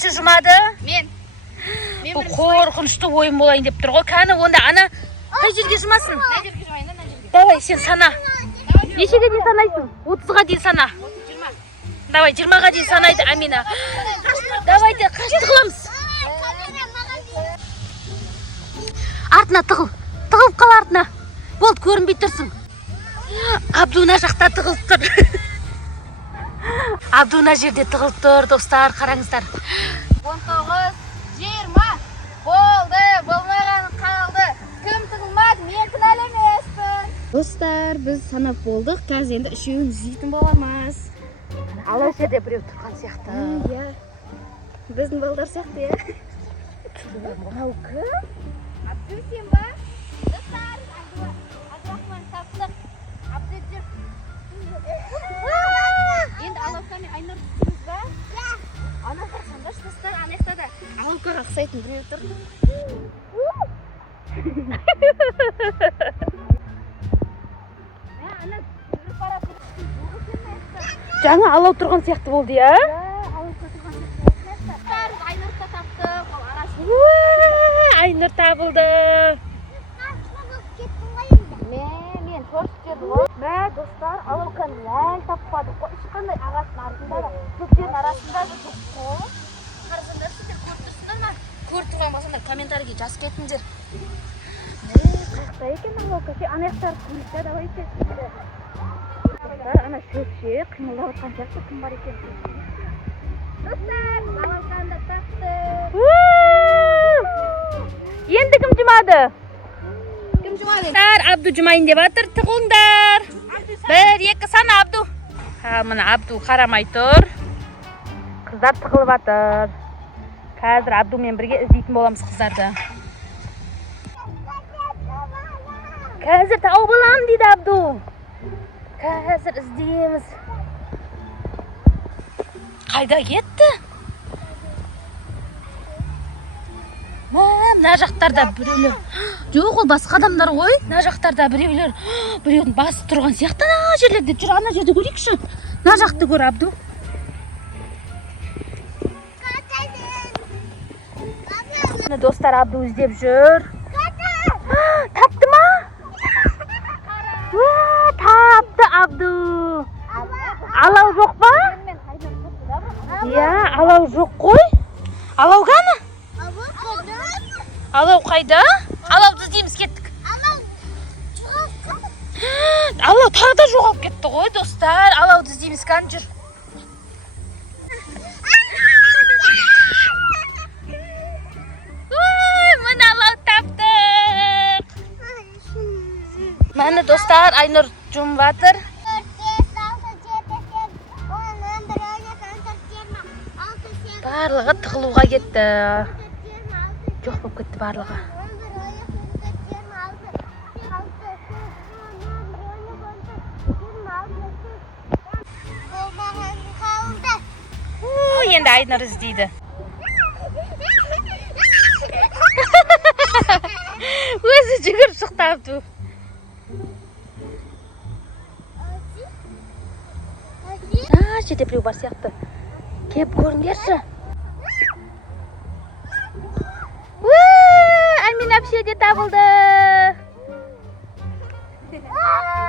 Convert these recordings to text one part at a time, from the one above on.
Кімші жұмады? Мен. Бұл қорқынышты ойын болайын деп тұр ғой. Кәні онда ана қай жерге жұмасын? Мына жерге жұмайын да, мына жерге. Давай, сен сана. Нешеге дейін санайсың? 30-ға дейін сана. 20. Давай, 20-ға дейін санайды Амина. Давайте, қашты қыламыз. Артына тығыл. Тығылып қал артына. Болды, көрінбей тұрсың. Абдуна жақта тығылып тұр. Абдуна жерде тығылып тұр, достар, қараңыздар. 19, 20. Болды, болмаған қалды. Кім тығылмады, мен кінәлі емеспін. Достар, біз санап болдық. Қазір енді үшеуін іздейтін боламыз. Ала жерде біреу тұрған сияқты. Иә. Біздің балдар сияқты, иә. Мынау кім? Абду сен ба? Достар, Абдурахман таптық. Абду жүр. Енді Алаука мен Айнұр түсіміз ба? Иә. Ана қарсаңдашы, достар, анаяқта да Алаукаға ұқсайтын біреу тұр. Жаңа алау тұрған сияқты болды, я? Алаука тұрған сияқты. Айнұр та таптық, ол арасы. Айнұр табылды. Мен шорт деді ғой. Мә, достар, Алауканы ләл таппадық қой. Ешқандай ағаштың артында да, көптердің арасында да жоқ қой. Қарасаңдар, сіздер көріп тұрсыңдар ма? Көріп тұрған болсаңдар, комментарийге жазып кетіңдер. Қайықта екен Алаука? Анаяқтар көрікті, давай екен. Ана шөпше қимылдап отқан сияқты, кім бар екен? Достар, Алауканы да таптық. Енді кім жұмады? Кім жұмады? Абду жұмайын деп атыр, тұғыңдар. 1, 2 сана Абду. Мына Абду қарамай тұр. Қыздар тұғылып атыр. Қазір Абдумен бірге іздейтін боламыз қыздарды. Қазір тауып аламын дейді Абду. Қазір іздейміз. Қайда кетті? Мына жақтарда біреулер. Жоқ, ол басқа адамдар ғой. Мына жақтарда біреулер. Біреудің басы тұрған сияқты ана жерлерде жүр. Ана жерде көрейікші. Мына жақты көр, Абду. Достар, Абду іздеп жүр. Тапты ма? Тапты Абду. Алау жоқ па? Иә, алау жоқ қой. Алау қаны? Алау қайда? Алауды іздейміз, кеттік. Алау тағы да жоғалып кетті ғой, достар. Алауды іздейміз, қан жүр. Мына алау таптық. Мәні достар, Айнұр жұмып атыр. Барлығы тығылуға кетті. Жоқ болып кетті барлығы. Енді Айнұр іздейді. Өзі жүгіріп шықты Абду. Жерде біреу бар сияқты. Кеп көріңдерші. Амин әпшеде табылды.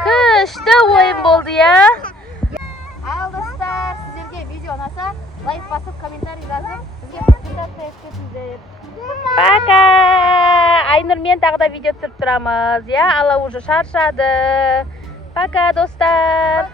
Күшті ойын болды, я? Ал достар, сіздерге видео ұнаса, лайк басып, комментарий жазып, бізге презентация етіңіздер. Пока! Айнұрмен тағы да видео түсіріп тұрамыз, я? Алау уже шаршады. Пока, достар!